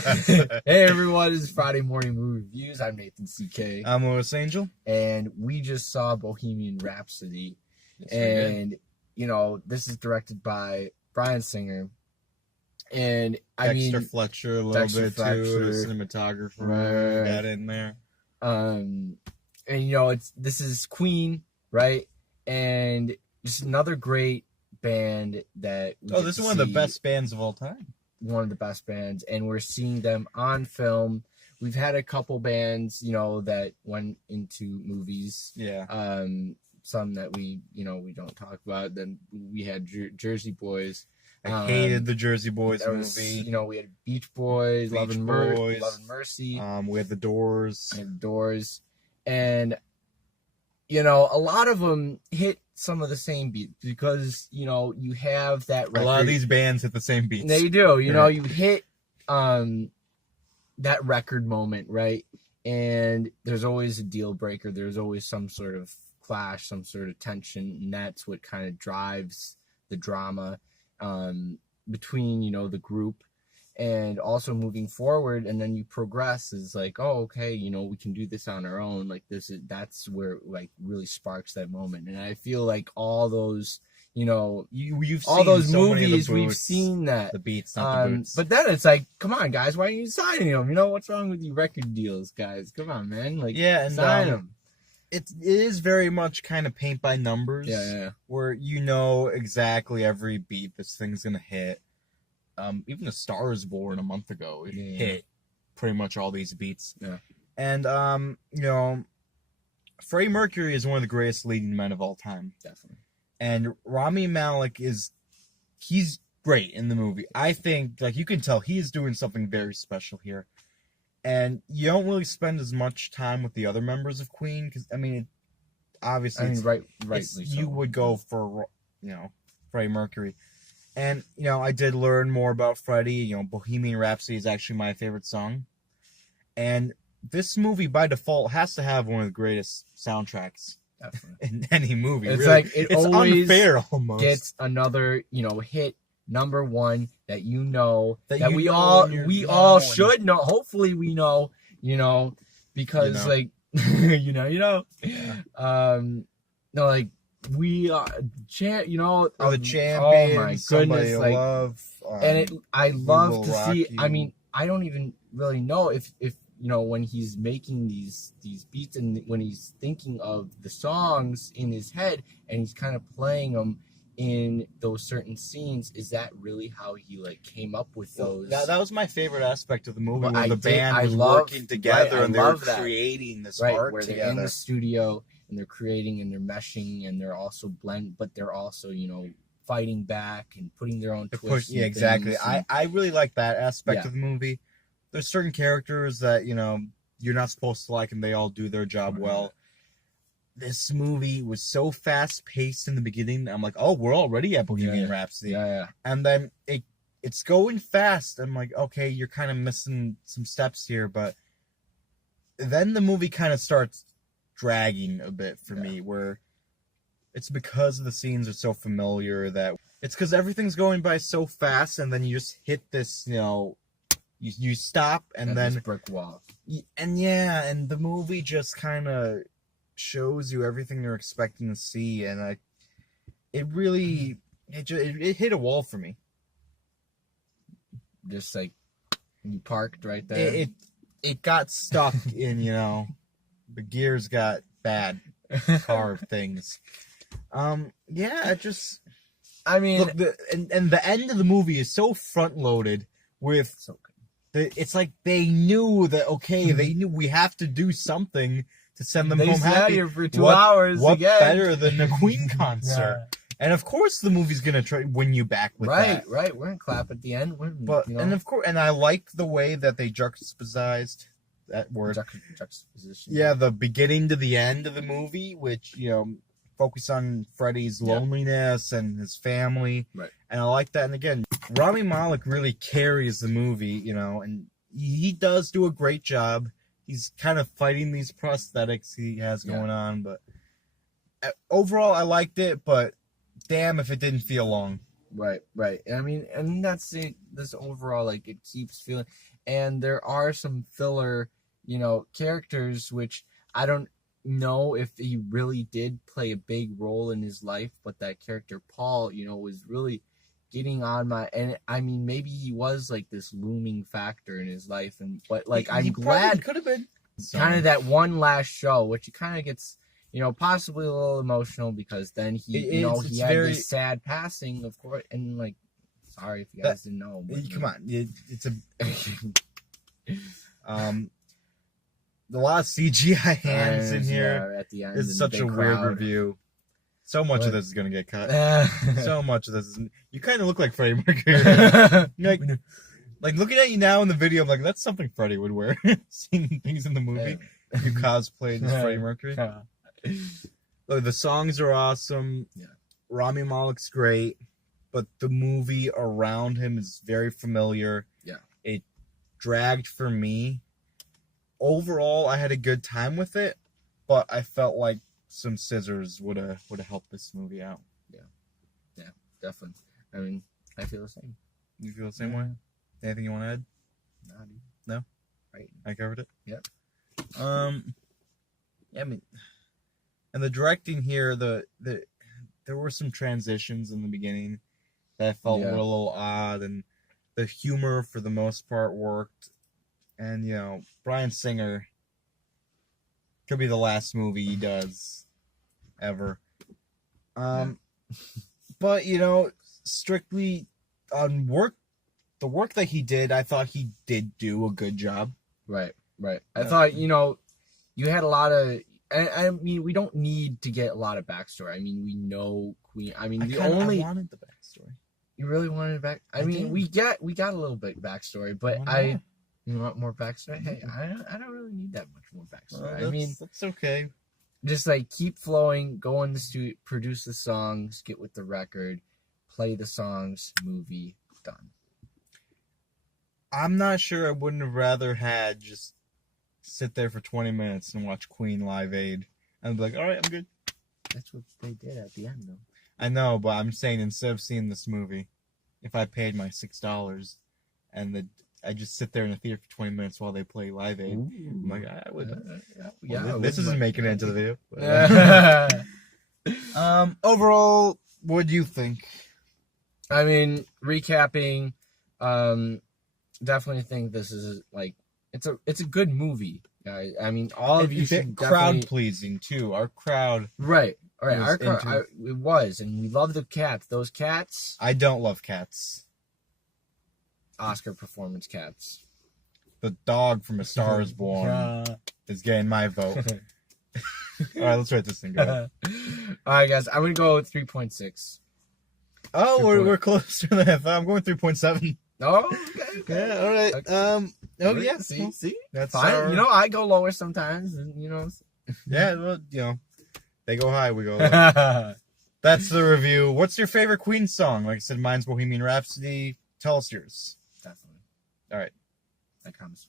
Hey everyone, this is Friday Morning Movie Reviews. I'm Nathan CK. I'm Louis Angel. And we just saw Bohemian Rhapsody. Yes, and, you know, this is directed by Bryan Singer. And, Dexter Fletcher a little bit too, the cinematographer. Right. Got in there. And, you know, this is Queen, right? And just another great band that this is one of the best bands of all time. One of the best bands, and we're seeing them on film. We've had a couple bands, you know, that went into movies. Yeah. Some that we don't talk about. Then we had Jersey Boys. I hated the Jersey Boys movie. You know, we had Beach Boys, Love and Mercy. We had The Doors. And you know, a lot of them hit some of the same beats because, you know, you have that record. A lot of these bands hit the same beats. They do. You know, you hit that record moment, right? And there's always a deal breaker. There's always some sort of clash, some sort of tension, and that's what kind of drives the drama between, you know, the group. And also moving forward, and then you progress is like, oh, okay, you know, we can do this on our own. Like that's where like really sparks that moment. And I feel like all those, you know, you've all seen those so movies, many we've seen that. The beats, not the boots. But then it's like, come on, guys, why aren't you signing them? You know, what's wrong with you record deals, guys? Come on, man, like, yeah, and sign them. It is very much kind of paint by numbers. Yeah. Where you know exactly every beat this thing's gonna hit. Even A Star Is Born a month ago, it hit pretty much all these beats. Yeah. And, you know, Freddie Mercury is one of the greatest leading men of all time. Definitely. And Rami Malek he's great in the movie. I think, like, you can tell he's doing something very special here. And you don't really spend as much time with the other members of Queen, because, I mean, you would go for, you know, Freddie Mercury. And, you know, I did learn more about Freddie. You know, Bohemian Rhapsody is actually my favorite song. And this movie, by default, has to have one of the greatest soundtracks in any movie. It's really. Like, it's always unfair, almost. Gets another, you know, hit number one that you know, that we all should know. Hopefully we know, you know, because, like, you know. Yeah. No, like, we are, you know, the champions. Oh my goodness, like, love, and I love to see. I mean, I don't even really know if you know, when he's making these beats and when he's thinking of the songs in his head and he's kind of playing them in those certain scenes, is that really how he like came up with those? That was my favorite aspect of the movie, well, when the band was working together and they were creating this art where together. They're in the studio and they're creating and they're meshing and they're also but they're also, you know, fighting back and putting their own twists. Yeah, exactly. I really like that aspect of the movie. There's certain characters that, you know, you're not supposed to like and they all do their job well. This movie was so fast paced in the beginning. I'm like, oh, we're already at Bohemian Rhapsody. Yeah. And then it's going fast. I'm like, okay, you're kind of missing some steps here, but then the movie kind of starts dragging a bit for me, where it's because the scenes are so familiar that it's because everything's going by so fast, and then you just hit this, you know, you stop and then this brick wall, and the movie just kind of shows you everything you're expecting to see, and it hit a wall for me. Just like you parked right there. It got stuck in, you know, the gears got bad car things. I mean, look, and the end of the movie is so front loaded with. It's like they knew that, okay, they knew we have to do something to send them home happy. Here for 2 hours. What again. better than a Queen concert? And of course, the movie's gonna try win you back with that. Right. We're gonna clap at the end. But you know. And of course, and I like the way that they juxtaposed that word. Juxtaposition. Yeah, the beginning to the end of the movie, which, you know, focus on Freddie's loneliness and his family. Right. And I like that. And again, Rami Malek really carries the movie, you know, and he does do a great job. He's kind of fighting these prosthetics he has going on, but overall I liked it, but damn if it didn't feel long. Right, right. I mean, and that's it. This overall, like, it keeps feeling, and there are some filler, characters which I don't know if he really did play a big role in his life, but that character Paul, was really getting on my, and I mean, maybe he was like this looming factor in his life, but like I'm glad could have been kind of that one last show, which he kind of gets. Possibly a little emotional because then he had this sad passing, of course, and like, sorry if you guys didn't know. But, come on, it's a a lot of CGI hands in here. At the end, it's such a weird review. So much of this is gonna get cut. So much of this is. You kind of look like Freddie Mercury. like looking at you now in the video, I'm like, that's something Freddie would wear. Seeing things in the movie, you cosplayed as Freddie Mercury. Look, the songs are awesome. Yeah. Rami Malek's great, but the movie around him is very familiar. Yeah. It dragged for me. Overall, I had a good time with it, but I felt like some scissors would have helped this movie out. Yeah, definitely. I mean, I feel the same. You feel the same way? Anything you want to add? Nah, dude. No? Right. I covered it? Yep. Yeah, I mean, and the directing here, there were some transitions in the beginning that felt a little odd, and the humor for the most part worked. And Bryan Singer could be the last movie he does ever. But strictly on the work that he did, I thought he did do a good job. Right. I thought you had a lot of. I mean, we don't need to get a lot of backstory. I mean, we know Queen. I mean, I wanted the backstory. You really wanted it back? I mean, we got a little bit backstory, but you want more backstory? Hey, I don't really need that much more backstory. I mean, that's okay. Just like keep flowing, go in the studio, produce the songs, get with the record, play the songs, movie, done. I'm not sure I wouldn't have rather had just sit there for 20 minutes and watch Queen Live Aid and be like, all right, I'm good. That's what they did at the end, though. I know, but I'm saying instead of seeing this movie, if I paid my $6 and I just sit there in the theater for 20 minutes while they play Live Aid, I'm like, I would. This isn't making it into the video. Overall, what do you think? I mean, recapping, definitely think this is like it's a good movie, guys. I mean, all of you should crowd pleasing too. Our crowd, right? All right, our crowd. It was, and we love the cats. Those cats. I don't love cats. Oscar performance cats. The dog from A Star Is Born is getting my vote. All right, let's write this thing. Go. All right, guys, I'm gonna go with 3.6. Oh, we're closer than I thought. I'm going 3.7. Oh, okay. Yeah, all right. Okay. Yeah. See, that's fine. I go lower sometimes. And, Yeah, well, they go high, we go low. That's the review. What's your favorite Queen song? Like I said, mine's Bohemian Rhapsody. Tell us yours. Definitely. All right. That comes.